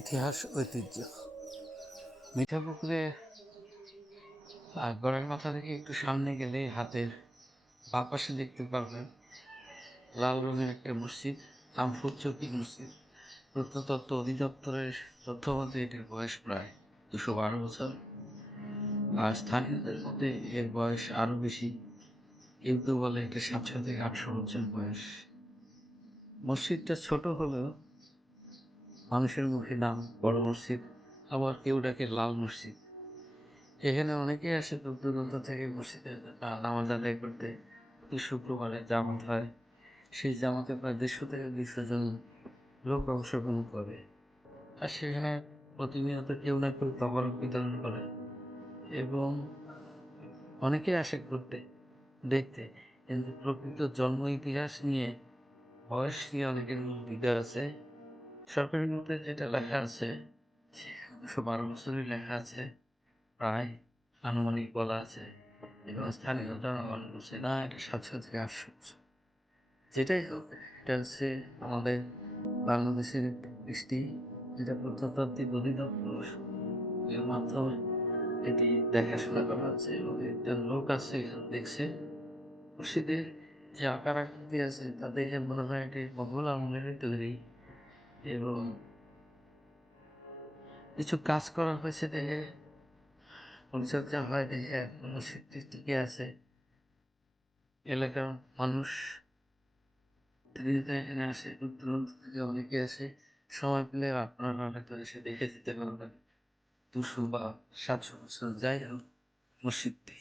ইতিহাস ঐতিহ্য মিঠাপুকুরে গড়ের মাথা থেকে একটু সামনে গেলে হাতের বাঁ পাশে দেখতে পারবেন লাল রঙের একটা মসজিদ, আমফুর চৌকি মসজিদ। প্রত্নতত্ত্ব অধিদপ্তরের তথ্য মতে এটির বয়স প্রায় 212 বছর, আর স্থানীয়দের মধ্যে এর বয়স আরো বেশি। কিন্তু বলে এটা 700 থেকে 800 বছর বয়স। মসজিদটা ছোট হলেও মানুষের মুখে নাম বড় মসজিদ, আবার কেউ ডাকে লাল মসজিদ। এখানে অনেকেই আসে দূর দূরান্ত থেকে মসজিদে নামাজ আদায় করতে। প্রতি শুক্রবারে জামাত হয়, সেই জামাতে প্রায় 150 থেকে 200 জন লোক অংশগ্রহণ করে। আর সেখানে প্রতিনিয়ত কেউ না কেউ তবরক বিতরণ করে এবং অনেকেই আসে ঘুরতে, দেখতে। কিন্তু প্রকৃত জন্ম ইতিহাস নিয়ে, বয়স নিয়ে অনেকের দ্বিধা আছে। সরকারি মতে যেটা লেখা আছে 212 বছরই লেখা আছে প্রায়, আনুমানিক বলা আছে, এবং স্থানীয় জনগণ বলছে না এটা 700 থেকে 800 বছর। যেটাই হোক, এটা হচ্ছে আমাদের বাংলাদেশের কৃষ্টি, যেটা প্রত্নতাত্ত্বিক অধিদপ্তর এর মাধ্যমে এটি দেখাশোনা করা হচ্ছে এবং একটা লোক আছে এখানে দেখছে। মসজিদের যে আকার আকৃতি আছে তা দেখে মনে হয় এটি মোগল আমলেরই তৈরি, এবং কিছু কাজ করা হয়েছে দেখে, পরিচর্যা হয় দেখে এখন মসজিদটি টিকে আছে। এলাকার মানুষ প্রতিনিয়ত এখানে আসে, দূর দূরান্ত থেকে অনেকে আসে। সময় পেলে আপনারা হয়তো এসে দেখে যেতে পারবেন। 200 বা 700 বছর যাই হোক মসজিদটি।